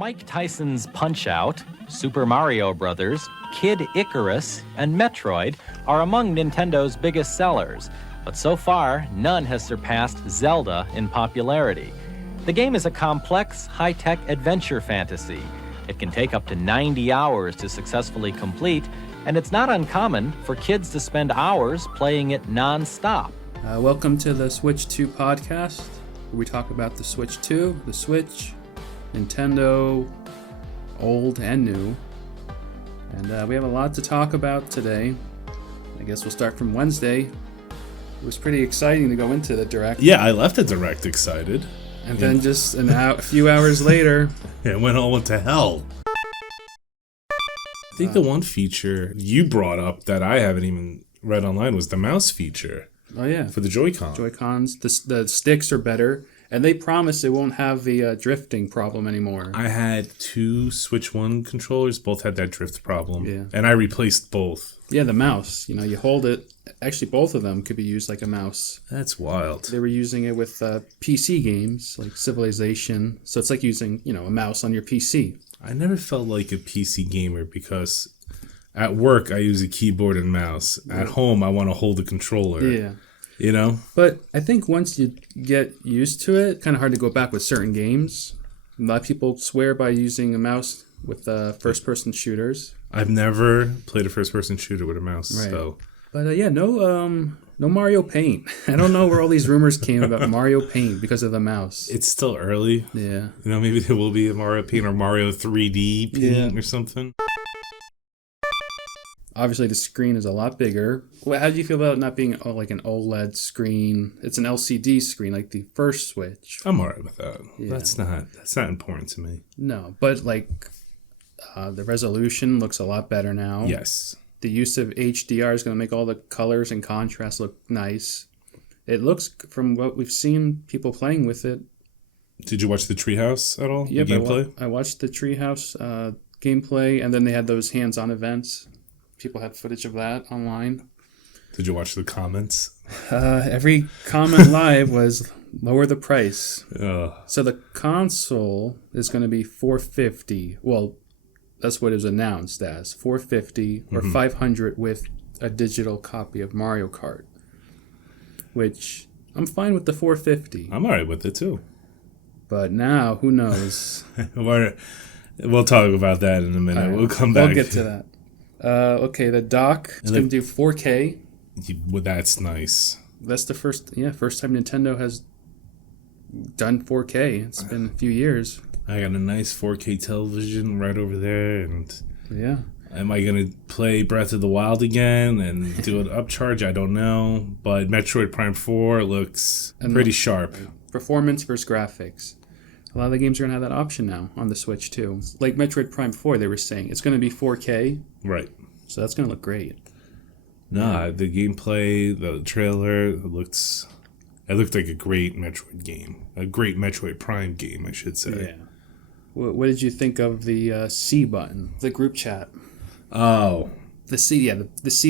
Mike Tyson's Punch-Out!, Super Mario Bros., Kid Icarus, and Metroid are among Nintendo's biggest sellers, but so far, none has surpassed Zelda in popularity. The game is a complex, high-tech adventure fantasy. It can take up to 90 hours to successfully complete, and it's not uncommon for kids to spend hours playing it non-stop. Welcome to the Switch 2 podcast, where we talk about the Switch 2, the Switch, Nintendo, old and new. And we have a lot to talk about today. I guess we'll start from Wednesday. It was pretty exciting to go into the Direct. Yeah, I left the Direct excited. And then just a few hours later... It went all to hell. I think the one feature you brought up that I haven't even read online was the mouse feature. Oh, yeah. For the Joy-Con. Joy-Cons. The sticks are better. And they promise it won't have the drifting problem anymore. I had two Switch 1 controllers. Both had that drift problem. Yeah. And I replaced both. Yeah, the mouse. You know, you hold it. Actually, both of them could be used like a mouse. That's wild. They were using it with PC games, like Civilization. So it's like using, a mouse on your PC. I never felt like a PC gamer because at work I use a keyboard and mouse. At home I want to hold a controller. Yeah. You know? But I think once you get used to it, kind of hard to go back with certain games. A lot of people swear by using a mouse with first-person shooters. I've never played a first-person shooter with a mouse, Right. so... But no Mario Paint. I don't know where all these rumors came about Mario Paint because of the mouse. It's still early. Yeah. Maybe there will be a Mario Paint or Mario 3D Paint or something. Obviously, the screen is a lot bigger. How do you feel about it not being like an OLED screen? It's an LCD screen, like the first Switch. I'm alright with that. Yeah. That's not important to me. No, but the resolution looks a lot better now. Yes. The use of HDR is going to make all the colors and contrast look nice. It looks, from what we've seen, people playing with it. Did you watch the Treehouse at all? Yep, the gameplay? I watched the Treehouse gameplay, and then they had those hands-on events. People had footage of that online. Did you watch the comments? Every comment live was lower the price. Ugh. So the console is going to be $450. Well, that's what it was announced as, $450 or $500 with a digital copy of Mario Kart. Which I'm fine with the $450. I'm alright with it too. But now, who knows? We'll talk about that in a minute. Right, we'll come back. We'll get to that. Okay, the dock is going to do 4K. Well, that's nice. That's the first time Nintendo has done 4K. It's been a few years. I got a nice 4K television right over there, and yeah. Am I gonna play Breath of the Wild again and do an upcharge? I don't know, but Metroid Prime 4 looks pretty sharp. Performance versus graphics. A lot of the games are going to have that option now on the Switch, too. Like Metroid Prime 4, they were saying. It's going to be 4K. Right. So that's going to look great. Nah, the gameplay, the trailer, it looked like a great Metroid game. A great Metroid Prime game, I should say. Yeah. What did you think of the C button, the group chat? Oh. The C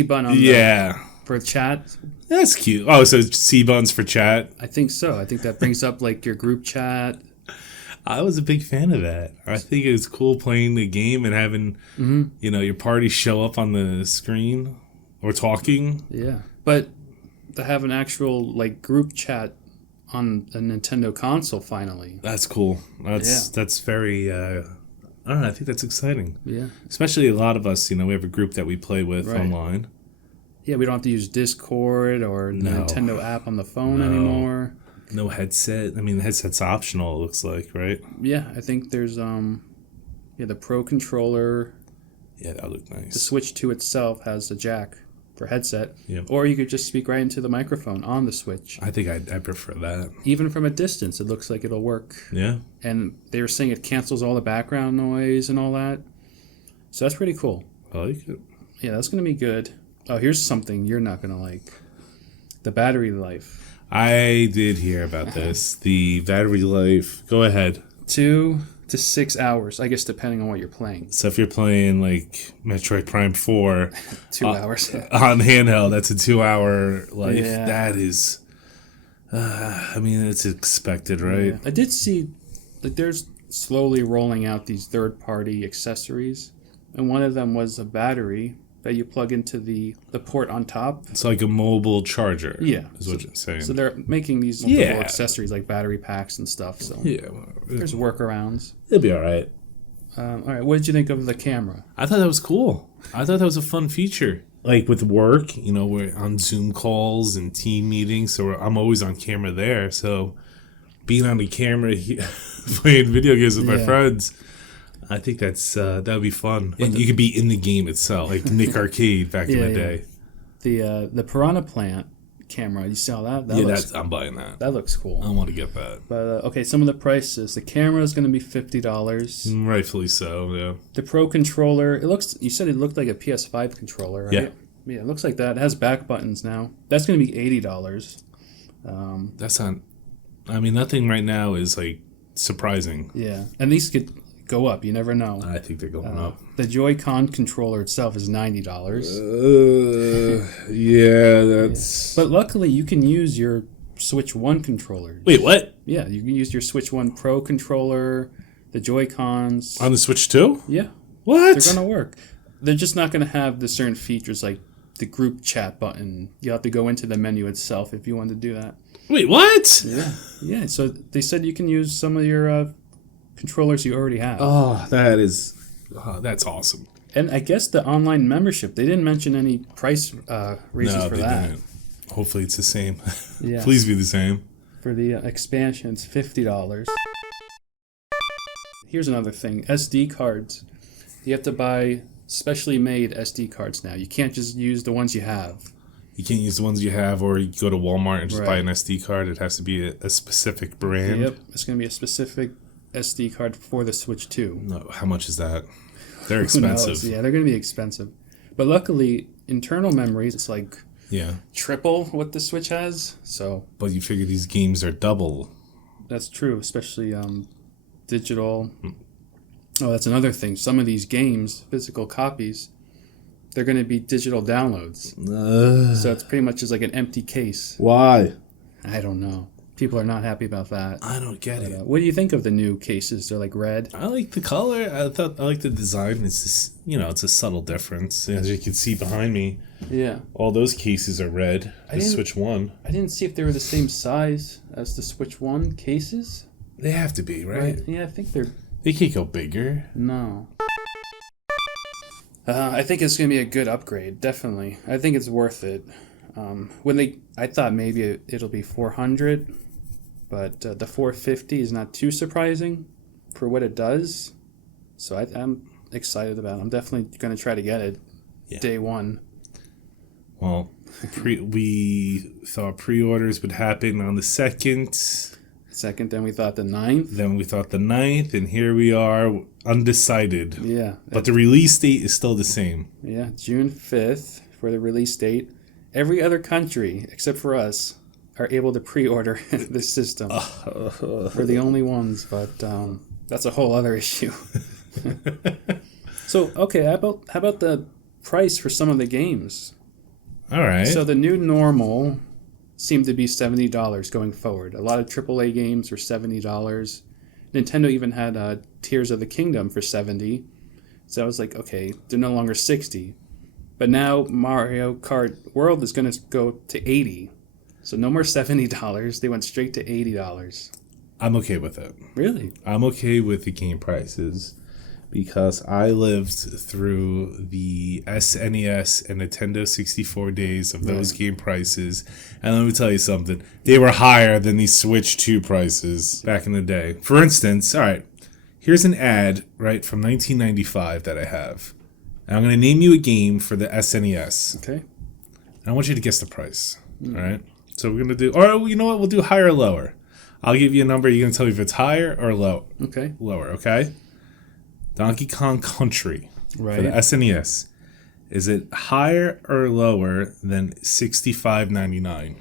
button on for chat. That's cute. Oh, so C buttons for chat? I think so. I think that brings up like your group chat. I was a big fan of that. I think it was cool playing the game and having, your party show up on the screen or talking. Yeah. But to have an actual like group chat on a Nintendo console finally. That's cool. That's very, I don't know, I think that's exciting. Yeah. Especially a lot of us, we have a group that we play with online. Yeah, we don't have to use Discord or the Nintendo app on the phone anymore. No headset. I mean, the headset's optional, it looks like, right? Yeah, I think there's the Pro Controller. Yeah, that looked nice. The Switch 2 itself has a jack for headset. Yep. Or you could just speak right into the microphone on the Switch. I think I prefer that. Even from a distance, it looks like it'll work. Yeah. And they were saying it cancels all the background noise and all that. So that's pretty cool. I like it. Yeah, that's going to be good. Oh, here's something you're not going to like. The battery life. I did hear about this. The battery life. Go ahead. 2 to 6 hours, I guess, depending on what you're playing. So if you're playing like Metroid Prime 4, 2 hours on handheld, that's a 2-hour life. Yeah. That is, it's expected, right? Yeah. I did see, like, there's slowly rolling out these third-party accessories, and one of them was a battery that you plug into the port on top. It's like a mobile charger. Yeah. Is what you're saying. So they're making these multiple Yeah. accessories like battery packs and stuff. So yeah. there's workarounds. It'll be all right. All right, what did you think of the camera? I thought that was cool. I thought that was a fun feature. Like with work, we're on Zoom calls and team meetings, so I'm always on camera there. So being on the camera, playing video games with my Yeah. friends, I think that would be fun. And you could be in the game itself, like Nick Arcade back in Yeah, the yeah. day. The Piranha Plant camera, you saw that? I'm buying that. That looks cool. I want to get that. But okay, some of the prices. The camera is going to be $50. Rightfully so, yeah. The Pro controller, you said it looked like a PS5 controller, right? Yeah. Yeah, it looks like that. It has back buttons now. That's going to be $80. That's not... nothing right now is, like, surprising. Yeah, and these could go up. You never know. I think they're going up. The Joy-Con controller itself is $90. Yeah, that's... But luckily, you can use your Switch 1 controller. Wait, what? Yeah, you can use your Switch 1 Pro controller, the Joy-Cons. On the Switch 2? Yeah, What? they're going to work. They're just not going to have the certain features like the group chat button. You'll have to go into the menu itself if you want to do that. Wait, what? Yeah, so they said you can use some of your controllers you already have. Oh, that's awesome. And I guess the online membership, they didn't mention any price reasons for that. Didn't. Hopefully it's the same. Yeah. Please be the same. For the expansion, it's $50. Here's another thing. SD cards. You have to buy specially made SD cards now. You can't just use the ones you have. You can't use the ones you have, or you go to Walmart and just Right. buy an SD card. It has to be a specific brand. Yep, it's going to be a specific SD card for the Switch 2. No, how much is that? They're Who knows? expensive. Yeah, they're going to be expensive. But luckily, internal memories, it's like Yeah, triple what the Switch has. So but you figure these games are double. that's true, especially digital. Oh, that's another thing. Some of these games, physical copies, they're going to be digital downloads. So it's pretty much just like an empty case. Why? I don't know. People are not happy about that. I don't get it. What do you think of the new cases? They're like red. I like the color. I like the design. It's just, it's a subtle difference. As you can see behind me, Yeah. all those cases are red. The didn't- Switch 1. I didn't see if they were the same size as the Switch 1 cases. They have to be, right? Yeah, I think they're... They can't go bigger. No. I think it's going to be a good upgrade, definitely. I think it's worth it. I thought maybe it'll be 400, but the 450 is not too surprising for what it does. So I'm excited about it. I'm definitely going to try to get it day one. Well, we thought pre-orders would happen on the 2nd. Second, then we thought the 9th. Then we thought the 9th, and here we are, undecided. Yeah. But the release date is still the same. Yeah, June 5th for the release date. Every other country, except for us, are able to pre-order this system. We're the only ones, but that's a whole other issue. So, okay, how about the price for some of the games? All right. So the new normal seemed to be $70 going forward. A lot of AAA games were $70. Nintendo even had Tears of the Kingdom for $70. So I was like, okay, they're no longer $60. But now Mario Kart World is going to go to $80. So no more $70. They went straight to $80. I'm okay with it. Really? I'm okay with the game prices because I lived through the SNES and Nintendo 64 days of those game prices. And let me tell you something. They were higher than these Switch 2 prices back in the day. For instance, all right, here's an ad, right, from 1995 that I have. And I'm going to name you a game for the SNES. Okay. And I want you to guess the price. All right? So we're going to do, or you know what, we'll do higher or lower. I'll give you a number. You're going to tell me if it's higher or low. Okay. Lower, okay? Donkey Kong Country Right. for the SNES. Is it higher or lower than $65.99?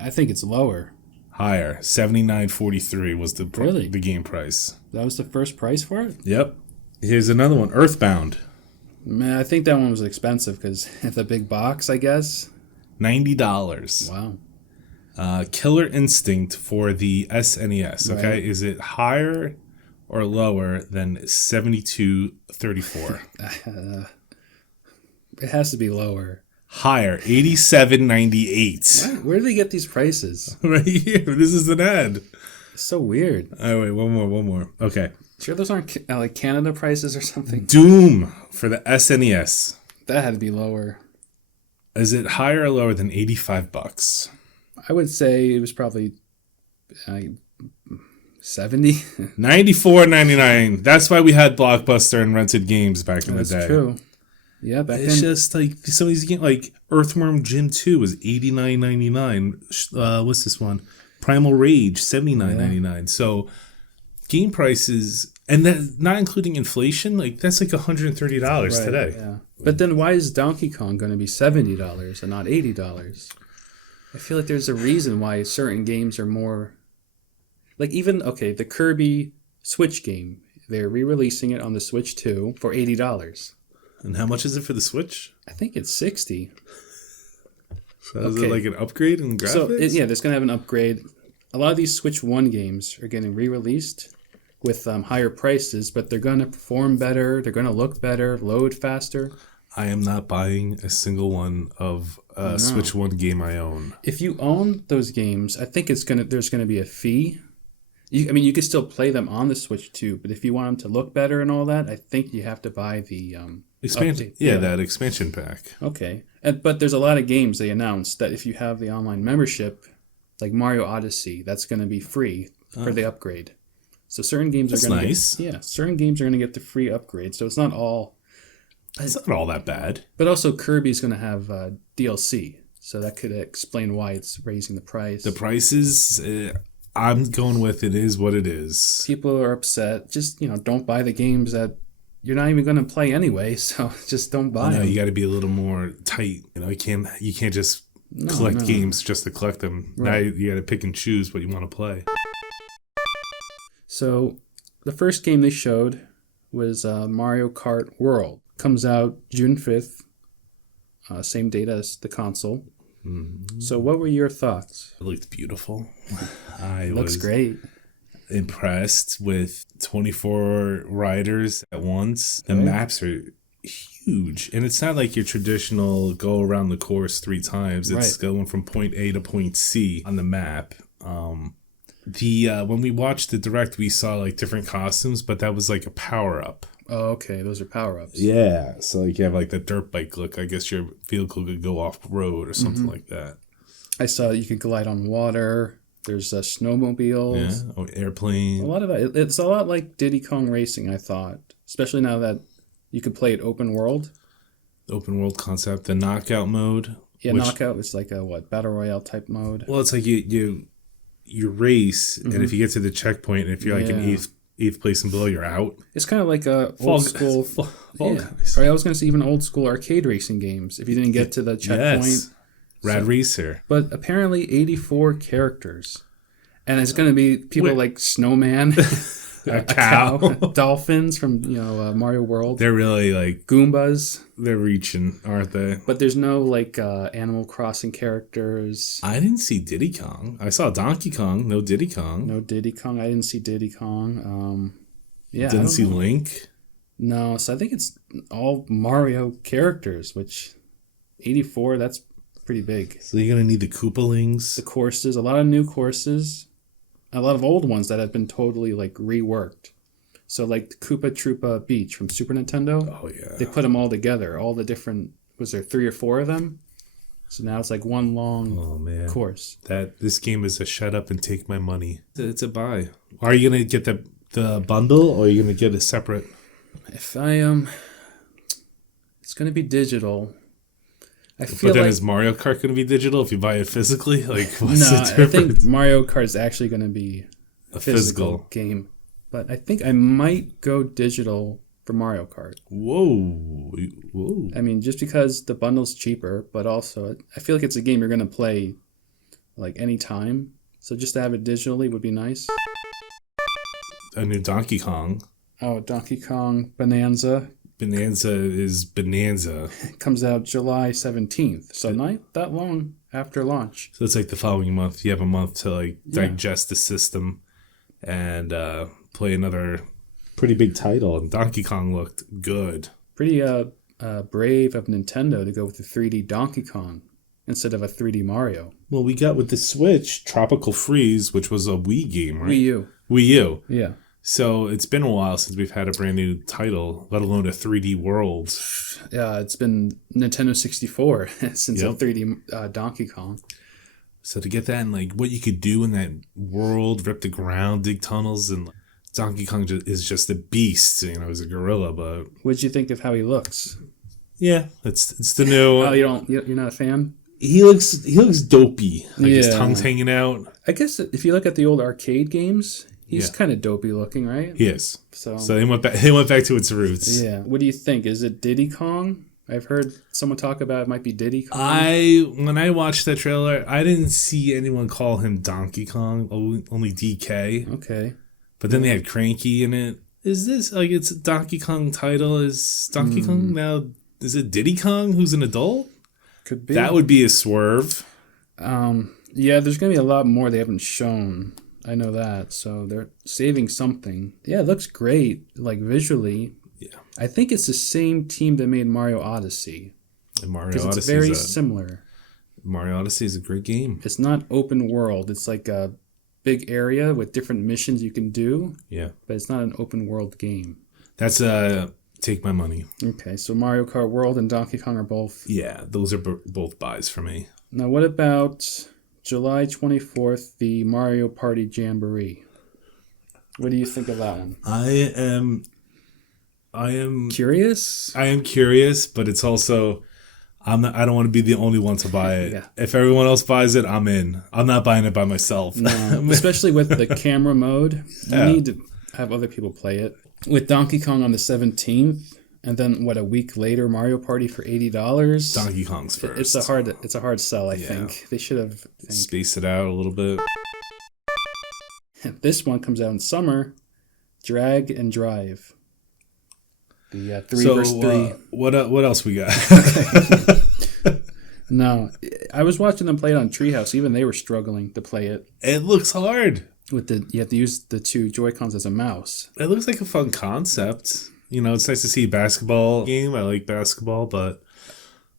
I think it's lower. Higher. $79.43 was the Really? the game price. That was the first price for it? Yep. Here's another one. Earthbound. Man, I think that one was expensive because the big box, I guess. $90. Wow. Killer Instinct for the SNES. Okay, Right. is it higher or lower than 7234? It has to be lower. Higher, 8798. Where do they get these prices? Right here. This is an ad. It's so weird. Oh wait, one more. Okay, Sure, those aren't like Canada prices or something. Doom for the SNES. That had to be lower. Is it higher or lower than $85? I would say it was probably 70. $94.99. That's why we had Blockbuster and rented games back in That's the day. true. Yeah, back It's then. just like some of these games, like Earthworm Jim 2 was $89.99. What's this one? Primal Rage, $79.99. So game prices, and that not including inflation, like that's like $130 Right, today. Yeah. But then why is Donkey Kong going to be $70 and not $80? I feel like there's a reason why certain games are more. Like even, okay, the Kirby Switch game, they're re-releasing it on the Switch 2 for $80. And how much is it for the Switch? I think it's $60. So is Okay. it like an upgrade in graphics? So yeah, there's going to have an upgrade. A lot of these Switch 1 games are getting re-released with higher prices, but they're going to perform better. They're going to look better, load faster. I am not buying a single one of Switch 1 game I own. If you own those games, I think there's going to be a fee. You can still play them on the Switch 2, but if you want them to look better and all that, I think you have to buy the Expansion, update. yeah, that expansion pack. Okay. But there's a lot of games they announced that if you have the online membership, like Mario Odyssey, that's going to be free for the upgrade. So certain games That's are going to nice. certain games are going to get the free upgrade. So it's not all. It's not all that bad. But also Kirby's going to have DLC, so that could explain why it's raising the price. The prices, I'm going with it is what it is. People are upset. Just don't buy the games that you're not even going to play anyway. So just don't buy You them. got to be a little more tight. You can't just collect games just to collect them. Now you got to pick and choose what you want to play. So the first game they showed was Mario Kart World. Comes out June 5th, same date as the console. Mm-hmm. So what were your thoughts? It looked beautiful. I Looks was great. impressed with 24 riders at once. The Right. maps are huge, and it's not like your traditional go around the course 3 times. It's going from point A to point C on the map. When we watched the direct, we saw like different costumes, but that was like a power up. Oh, okay. Those are power-ups. Yeah, so like you have like the dirt bike look. I guess your vehicle could go off road or something like that. I saw you could glide on water. There's snowmobiles. Yeah, or A airplane. lot of it. It's a lot like Diddy Kong Racing, I thought. Especially now that you could play it open world. Open world concept. The knockout mode. Yeah, which- Knockout is like a Battle Royale type mode. Well, it's like you race, and if you get to the checkpoint, if you're like in Yeah. eighth place and below, you're out. It's kind of like a Fall- old school. Fall Yeah. Guys. Or I was going to say even old school arcade racing games. If you didn't get to the checkpoint, Yes. Rad Racer. but apparently 84 characters, and it's going to be people Wait. like Snowman, A cow. dolphins from Mario World, They're really like Goombas. they're reaching, aren't they? But there's no like Animal Crossing characters. I didn't see Diddy Kong. I saw Donkey Kong. No Diddy Kong. No Diddy Kong. I didn't see Diddy Kong. Yeah, I Didn't don't see know. Link. No, so I think it's all Mario characters, which 84. That's pretty big. So you're gonna need the Koopalings. The courses, a lot of new courses, a lot of old ones that have been totally like reworked. So like the Koopa Troopa Beach from Super Nintendo, Oh yeah. they put them all together. All the different, was there 3 or 4 of them? So now it's like one long Oh man. course. This game is a shut up and take my money. It's a buy. Are you gonna get the bundle, or are you gonna get it separate? If I it's gonna be digital. I feel But then like is Mario Kart gonna be digital if you buy it physically? Like what's no, the I difference? think Mario Kart is actually gonna be A physical game. But I think I might go digital for Mario Kart. Whoa. I mean, just because the bundle's cheaper, but also I feel like it's a game you're going to play like any time. So just to have it digitally would be nice. A new Donkey Kong. Oh, Donkey Kong Bonanza Bonanza is Bonanza. comes out July 17th. So not that long after launch. So it's like the following month. You have a month to like digest the system and play another pretty big title. And Donkey Kong looked good. Pretty brave of Nintendo to go with the 3D Donkey Kong instead of a 3D Mario. Well, we got with the Switch Tropical Freeze, which was a Wii game, right? Wii U. Wii U. Yeah. So it's been a while since we've had a brand new title, let alone a 3D world. Yeah, it's been Nintendo 64 since a 3D Donkey Kong. So to get that and like what you could do in that world, rip the ground, dig tunnels, and Donkey Kong is just a beast. You know, he's a gorilla, but What'd you think of how he looks? yeah, it's the new. Oh, you're not a fan? He looks dopey. Like his Yeah. tongue's hanging out. I guess if you look at the old arcade games, he's Yeah. kind of dopey looking, right? He is. So So they went back to its roots. yeah. What do you think? Is it Diddy Kong? I've heard someone talk about it might be Diddy Kong. When I watched that trailer, I didn't see anyone call him Donkey Kong. Only DK. Okay. But then they had Cranky in it. Is this like it's a Donkey Kong title? Is Donkey Kong now? Is it Diddy Kong who's an adult? Could be. That would be a swerve. Yeah, there's going to be a lot more they haven't shown. I know that. So they're saving something. Yeah, it looks great. Like visually. Yeah. I think it's the same team that made Mario Odyssey. And Mario Because it's Odyssey very similar. Mario Odyssey is a great game. It's not open world. It's like a big area with different missions you can do. Yeah. But it's not an open world game. That's take my money. Okay, so Mario Kart World and Donkey Kong are both. Yeah, those are both buys for me. Now, what about July 24th, the Mario Party Jamboree? What do you think of that one? I am Curious? curious, but it's also I don't want to be the only one to buy it. Yeah. If everyone else buys it, I'm in. I'm not buying it by myself. No, especially with the camera mode. You Yeah. need to have other people play it. With Donkey Kong on the 17th, and then a week later, Mario Party for $80. Donkey Kong's first. It's a hard sell, I think. They should have. Space it out a little bit. This one comes out in summer. Drag and Drive. The 3 So versus 3. what else we got? No, I was watching them play it on Treehouse. Even they were struggling to play it. It looks hard. You have to use the two Joy-Cons as a mouse. It looks like a fun concept. You know, it's nice to see a basketball game. I like basketball, but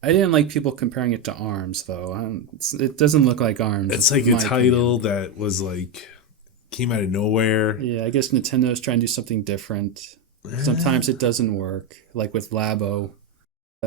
I didn't like people comparing it to ARMS, though. It doesn't look like ARMS. it's like a title that was like came out of nowhere. Yeah, I guess Nintendo's trying to do something different. Sometimes it doesn't work, like with Labo.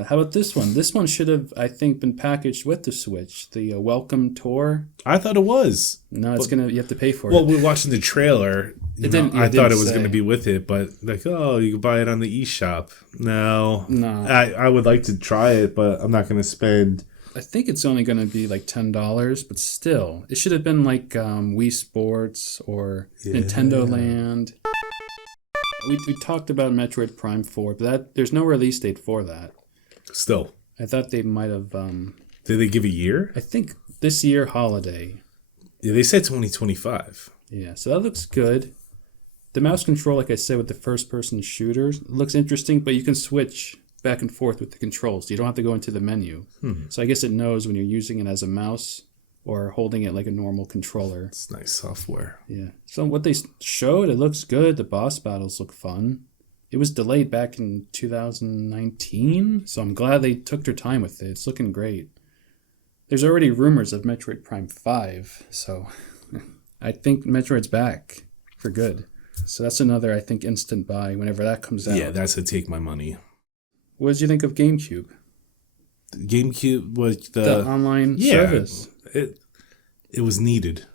How about this one? This one should have, I think, been packaged with the Switch. The Welcome Tour. I thought it was. No, you have to pay for Well, it. we're watching the trailer. It didn't- I it thought didn't it was say. going to be with it, but like, oh, you can buy it on the eShop. No. No. I would like to try it, but I'm not going to spend. I think it's only going to be like $10, but still, it should have been like Wii Sports or Nintendo Land. We talked about Metroid Prime 4, but there's no release date for that. Still, I thought they might have. did they give a year? I think this year holiday. Yeah, they said 2025. Yeah, so that looks good. The mouse control, like I said, with the first-person shooters, looks interesting, but you can switch back and forth with the controls. You don't have to go into the menu. So I guess it knows when you're using it as a mouse or holding it like a normal controller. It's nice software. Yeah. So what they showed, it looks good. The boss battles look fun. It was delayed back in 2019, so I'm glad they took their time with it. It's looking great. There's already rumors of Metroid Prime 5, so I think Metroid's back for good. So that's another, I think, instant buy whenever that comes out. Yeah, that's a take my money. What did you think of GameCube? GameCube was The online service. It was needed.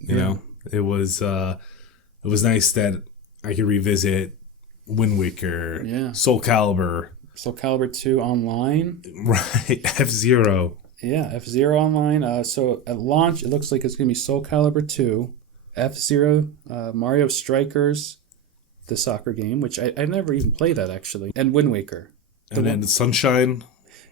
You know, it was nice that I could revisit Wind Waker, Soul Calibur, Soul Calibur 2 online. right? F-Zero. Yeah, F-Zero online. So at launch, it looks like it's going to be Soul Calibur 2, F-Zero, Mario Strikers, the soccer game, which I've never even played that actually, and Wind Waker. And then Sunshine.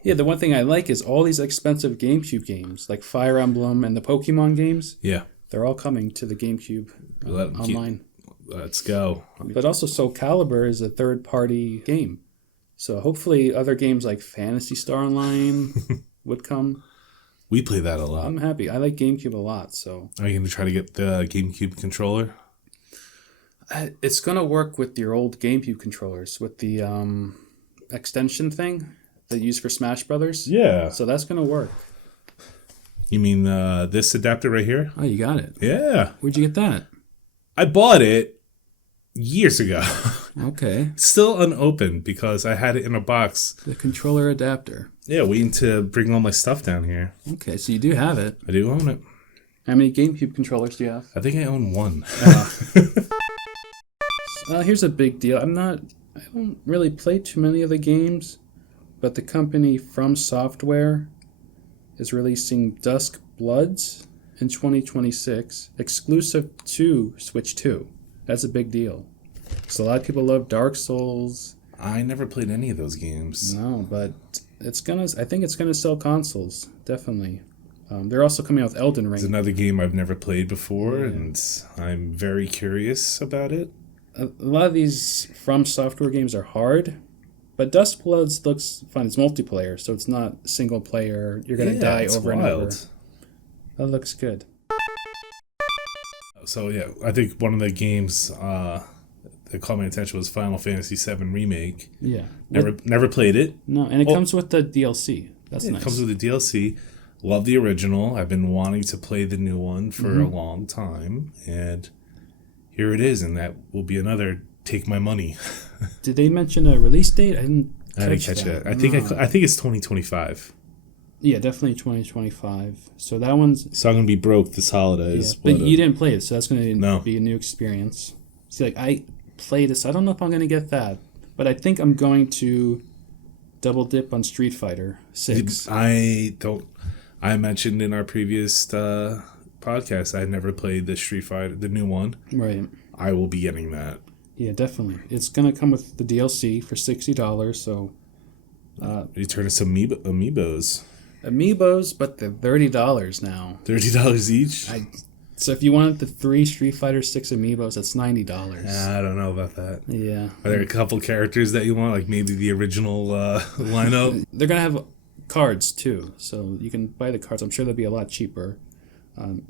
Yeah, the one thing I like is all these expensive GameCube games, like Fire Emblem and the Pokemon games. Yeah. They're all coming to the GameCube online. Let's go. But also Soul Calibur is a third-party game. So hopefully other games like Phantasy Star Online would come. We play that a lot. I'm happy. I like GameCube a lot, so Are you going to try to get the GameCube controller? it's gonna work with your old GameCube controllers with the extension thing that you use for Smash Brothers. Yeah. So that's gonna work. You mean this adapter right here? Oh, you got it. Yeah. Where'd you get that? I bought it years ago. Okay, Still unopened because I had it in a box. the controller adapter. Yeah, waiting to bring all my stuff down here. Okay, so you do have it. I do own it. How many GameCube controllers do you have? I think I own one. Here's a big deal. I don't really play too many of the games, but the company From Software is releasing Dusk Bloods in 2026, exclusive to Switch 2. That's a big deal. So a lot of people love Dark Souls. I never played any of those games. No, but I think it's gonna sell consoles, definitely. They're also coming out with Elden Ring. It's another game I've never played before, and I'm very curious about it. A lot of these From Software games are hard, but Dust Bloods looks fun. It's multiplayer, so it's not single player. You're gonna die it's over and wild. over. That looks good. So yeah, I think one of the games that caught my attention was Final Fantasy VII Remake. Yeah. Never played it. No, and it comes with the DLC. That's It nice. comes with the DLC. Love the original. I've been wanting to play the new one for a long time, and here it is, and that will be another take my money. Did they mention a release date? I didn't Catch that. I think it's 2025. Yeah, definitely 2025. So that one's So I'm gonna be broke this holidays. but you didn't play it, so that's going to No. be a new experience. See, like I played this. I don't know if I'm going to get that, but I think I'm going to double dip on Street Fighter 6. I mentioned in our previous podcast I never played the Street Fighter, the new one. Right. I will be getting that. Yeah, definitely. It's going to come with the DLC for $60, so Return to some amiibos. Amiibos, but they're $30 now. $30 each. So if you wanted the 3 Street Fighter 6 Amiibos, that's $90. I don't know about that. Yeah. Are there a couple characters that you want, like maybe the original lineup? They're going to have cards too, so you can buy the cards. I'm sure they'll be a lot cheaper.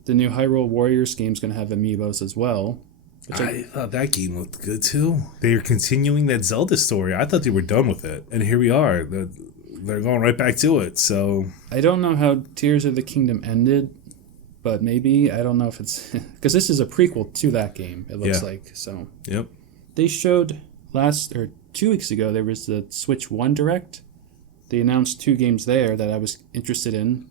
The new Hyrule Warriors game is going to have Amiibos as well. I thought that game looked good too. They are continuing that Zelda story. I thought they were done with it, and here we are. They're going right back to it. So I don't know how Tears of the Kingdom ended, but maybe, I don't know if it's because this is a prequel to that game. It looks like so. yep. They showed 2 weeks ago there was the Switch 1 Direct. They announced 2 games there that I was interested in.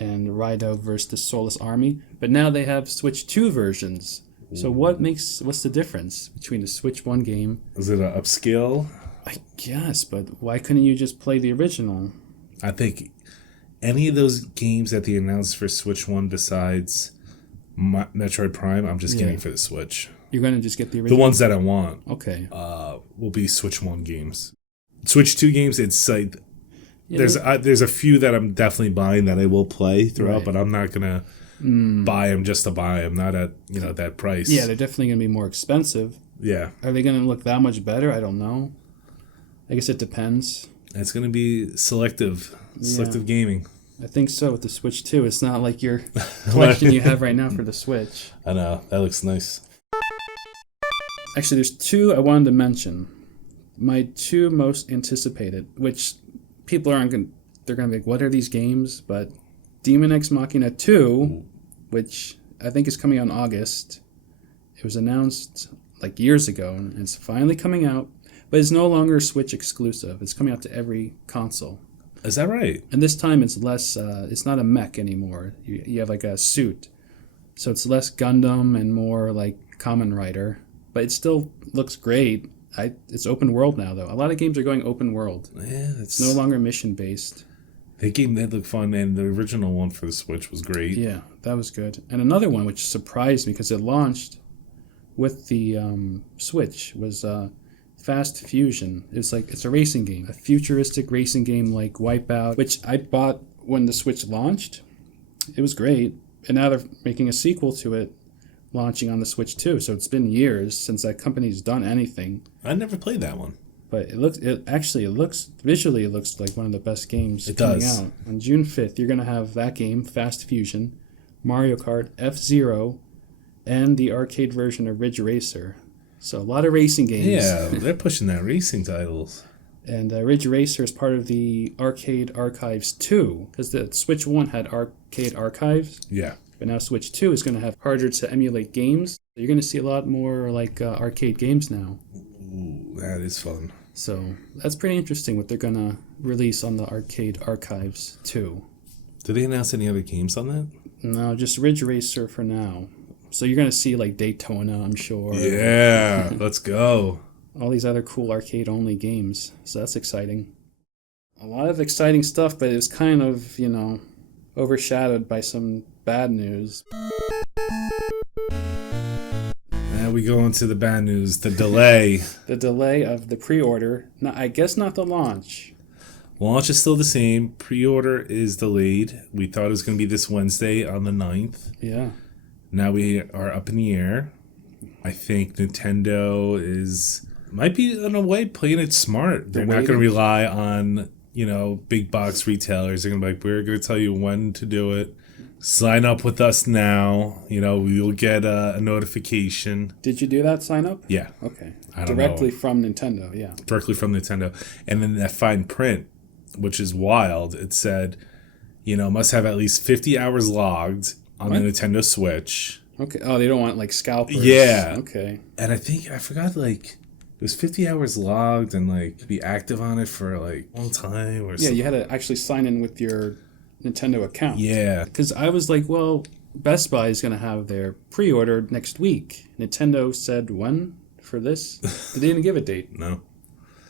And Raido versus the Soulless Army. But now they have Switch 2 versions. So what's the difference between the Switch 1 game? Is it an upscale? I guess, but why couldn't you just play the original? I think any of those games that they announced for Switch 1 besides Metroid Prime, I'm just getting for the Switch. You're going to just get the The original? ones that I want Okay. will be Switch 1 games. Switch 2 games, it's like Yeah, there's a few that I'm definitely buying that I will play throughout, Right. but I'm not gonna buy them just to buy them. Not at that price. yeah, they're definitely going to be more expensive. Yeah. Are they going to look that much better? I don't know. I guess it depends. It's gonna be selective gaming. I think so with the Switch 2. It's not like your collection you have right now for the Switch. I know that looks nice. Actually, there's 2 I wanted to mention. My 2 most anticipated, which people aren't going to... They're going to be like, what are these games? But Demon X Machina 2, which I think is coming out in August. It was announced like years ago, and it's finally coming out. But it's no longer Switch exclusive. It's coming out to every console. Is that right? And this time it's less... it's not a mech anymore. You have like a suit. So it's less Gundam and more like Kamen Rider. But it still looks great. It's open world now, though. A lot of games are going open world. Yeah, It's no longer mission based. that game did look fun, and the original one for the Switch was great. Yeah, that was good. And another one which surprised me because it launched with the Switch was Fast Fusion. It's a racing game, a futuristic racing game like Wipeout, which I bought when the Switch launched. It was great, and now they're making a sequel to it, launching on the Switch too. So it's been years since that company's done anything. I never played that one. But it looks visually it looks like one of the best games coming does. out. On June 5th, you're going to have that game, Fast Fusion, Mario Kart, F-Zero, and the arcade version of Ridge Racer. So a lot of racing games. Yeah, they're pushing that racing titles. And Ridge Racer is part of the Arcade Archives 2, because the Switch 1 had Arcade Archives, Yeah. but now Switch 2 is going to have harder to emulate games. You're going to see a lot more like arcade games now. Ooh, that is fun. So that's pretty interesting what they're going to release on the Arcade Archives 2. Did they announce any other games on that? No, just Ridge Racer for now. So you're going to see like Daytona, I'm sure. Yeah, let's go. All these other cool arcade-only games. So that's exciting. A lot of exciting stuff, but it was kind of, overshadowed by some bad news. Now we go into the bad news, the delay. The delay of the pre-order. Now, I guess not the launch. Launch is still the same. Pre-order is delayed. We thought it was going to be this Wednesday on the 9th. Yeah. Now we are up in the air. I think Nintendo might be in a way playing it smart. They're not going to rely on, big box retailers. They're going to be like, we're going to tell you when to do it. Sign up with us now. We will get a notification. Did you do that sign up? Yeah. Okay. I don't Directly know. from Nintendo, yeah. Directly from Nintendo. And then that fine print, which is wild, it said, must have at least 50 hours logged on the Nintendo Switch. Okay. Oh, they don't want like scalpers. Yeah. Okay. And I forgot, it was 50 hours logged and, be active on it for, a long time or something. Yeah, you had to actually sign in with your Nintendo account. Yeah. Because I was like, well, Best Buy is going to have their pre-order next week. Nintendo said when for this? They didn't give a date. No.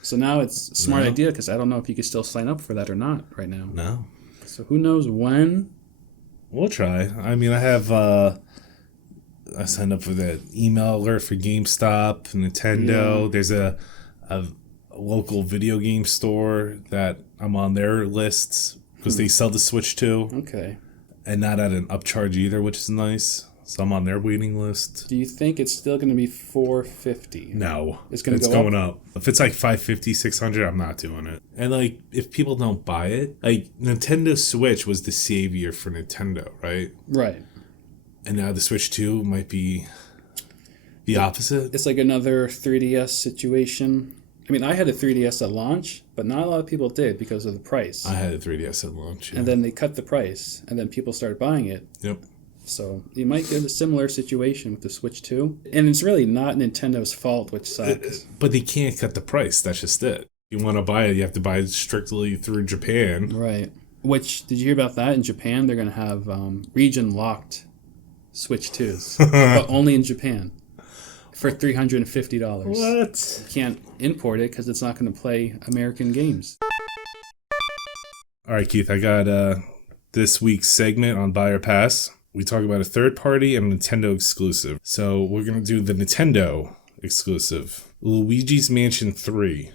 So now it's a smart idea because I don't know if you can still sign up for that or not right now. No. So who knows when? We'll try. I mean, I have... I signed up for that email alert for GameStop, Nintendo. Yeah. There's a local video game store that I'm on their lists because they sell the Switch too. Okay. And not at an upcharge either, which is nice. So I'm on their waiting list. Do you think it's still going to be $450? No. It's going to go going up. If it's $550, $600, I'm not doing it. And if people don't buy it, Nintendo Switch was the savior for Nintendo, right? Right. And now the Switch 2 might be the opposite. It's like another 3DS situation. I mean, I had a 3DS at launch, but not a lot of people did because of the price. I had a 3DS at launch, yeah. And then they cut the price, and then people started buying it. Yep. So you might get a similar situation with the Switch 2. And it's really not Nintendo's fault, which sucks. But they can't cut the price. That's just it. If you want to buy it, you have to buy it strictly through Japan. Right. Which, did you hear about that? In Japan, they're going to have region-locked Switch 2s, but only in Japan for $350. What? You can't import it because it's not going to play American games. All right, Keith, I got this week's segment on Buy or Pass. We talk about a third party and a Nintendo exclusive. So we're going to do the Nintendo exclusive, Luigi's Mansion 3.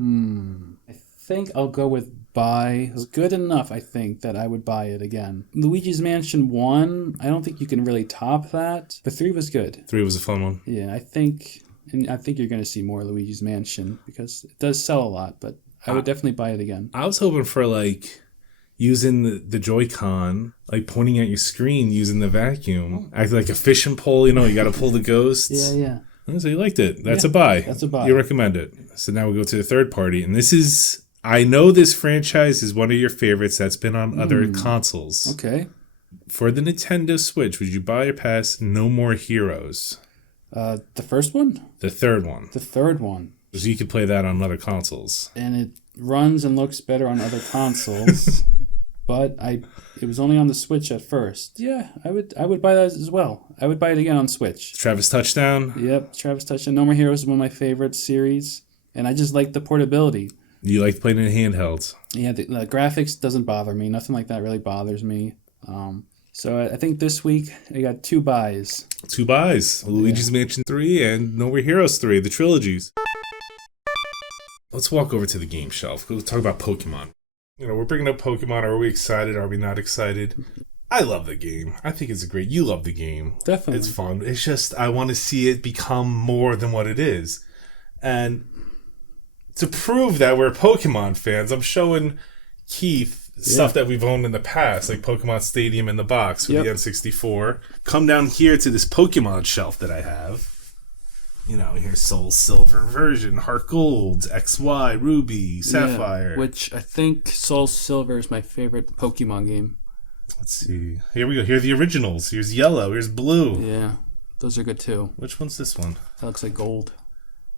I think I'll go with buy. It's good enough, I think, that I would buy it again. Luigi's Mansion 1, I don't think you can really top that, but 3 was good. 3 was a fun one. Yeah, I think you're going to see more Luigi's Mansion because it does sell a lot, but I would definitely buy it again. I was hoping for using the Joy-Con, pointing at your screen using the vacuum, act like a fishing pole, you got to pull the ghosts. Yeah. So you liked it. That's a buy. That's a buy. You recommend it. So now we go to the third party, and this is... I know this franchise is one of your favorites that's been on other consoles. Okay. For the Nintendo Switch, would you buy or pass No More Heroes? The first one? The third one. The third one. Because you could play that on other consoles. And it runs and looks better on other consoles. But it was only on the Switch at first. Yeah, I would buy that as well. I would buy it again on Switch. Travis Touchdown? Yep, Travis Touchdown. No More Heroes is one of my favorite series. And I just like the portability. You like playing in handhelds? Yeah, the graphics doesn't bother me. Nothing like that really bothers me. So I think this week I got 2 buys. 2 buys. Luigi's Mansion 3 and No More Heroes 3, the trilogies. Let's walk over to the game shelf. We'll talk about Pokemon. We're bringing up Pokemon. Are we excited? Are we not excited? I love the game. I think it's great. You love the game. Definitely. It's fun. It's just I want to see it become more than what it is. And to prove that we're Pokemon fans, I'm showing Keith stuff that we've owned in the past, like Pokemon Stadium in the box for the N64. Come down here to this Pokemon shelf that I have. You know, here's Soul Silver version, Heart Gold, XY, Ruby, Sapphire. Which I think Soul Silver is my favorite Pokemon game. Let's see. Here we go. Here are the originals. Here's Yellow. Here's Blue. Yeah, those are good too. Which one's this one? That looks like Gold.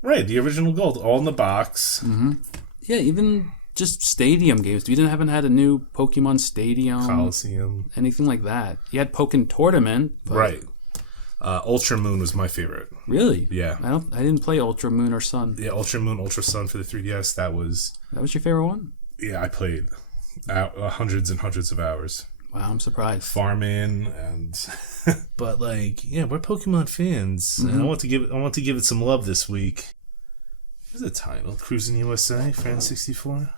Right, the original Gold. All in the box. Mm-hmm. Yeah, even just Stadium games. We haven't had a new Pokemon Stadium. Coliseum. Anything like that. You had Pokken Tournament. Right. Ultra Moon was my favorite. Really? Yeah. I didn't play Ultra Moon or Sun. Yeah, Ultra Moon, Ultra Sun for the 3DS. That was your favorite one? Yeah, I played hundreds and hundreds of hours. Wow, I'm surprised. Farming and but like, yeah, we're Pokemon fans. Mm-hmm. And I want to give it some love this week. What's the title? Cruis'n USA for N64.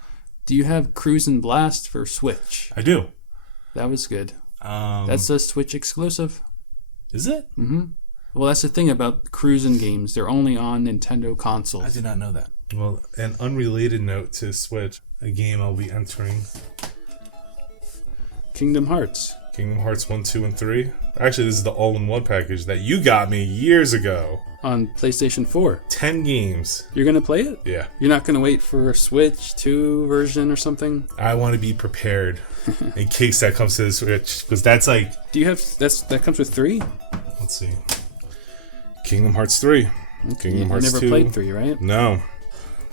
Do you have Cruis'n Blast for Switch? I do. That was good. That's a Switch exclusive. Is it? Mm-hmm. Well, that's the thing about Cruis'n games. They're only on Nintendo consoles. I did not know that. Well, an unrelated note to Switch, a game I'll be entering. Kingdom Hearts. Kingdom Hearts 1, 2, and 3. Actually, this is the all-in-one package that you got me years ago. On PlayStation 4. 10 games. You're going to play it? Yeah. You're not going to wait for a Switch 2 version or something? I want to be prepared in case that comes to the Switch. Because that's like... Do you have... that comes with 3? Let's see. Kingdom Hearts 3. Okay. Kingdom Hearts 2. You never played 3, right? No.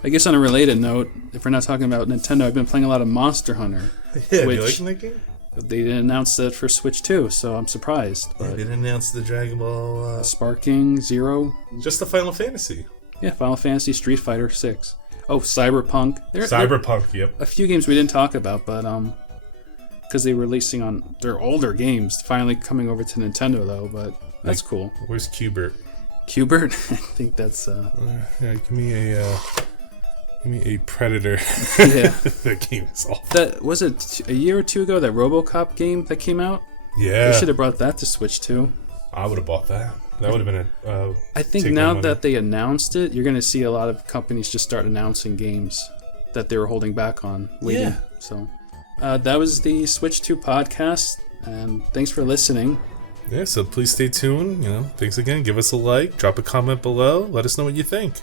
I guess on a related note, if we're not talking about Nintendo, I've been playing a lot of Monster Hunter. Yeah, do you liking that game? They didn't announce that for Switch 2, so I'm surprised. But they didn't announce the Dragon Ball... Sparking, Zero. Just the Final Fantasy. Yeah, Final Fantasy, Street Fighter 6. Oh, Cyberpunk. Cyberpunk, yep. A few games we didn't talk about, but because they're releasing on their older games, finally coming over to Nintendo, though, but that's cool. Where's Q*bert? Q*bert? I think that's... yeah, give me a Predator. Yeah. That game is awful. That was it a year or two ago, that RoboCop game that came out? Yeah. They should have brought that to Switch too. I would have bought that. That would have been a I think now that they announced it, you're going to see a lot of companies just start announcing games that they were holding back on waiting. Yeah. So that was the Switch 2 podcast, and thanks for listening. Yeah, so please stay tuned. Thanks again. Give us a like, drop a comment below, let us know what you think.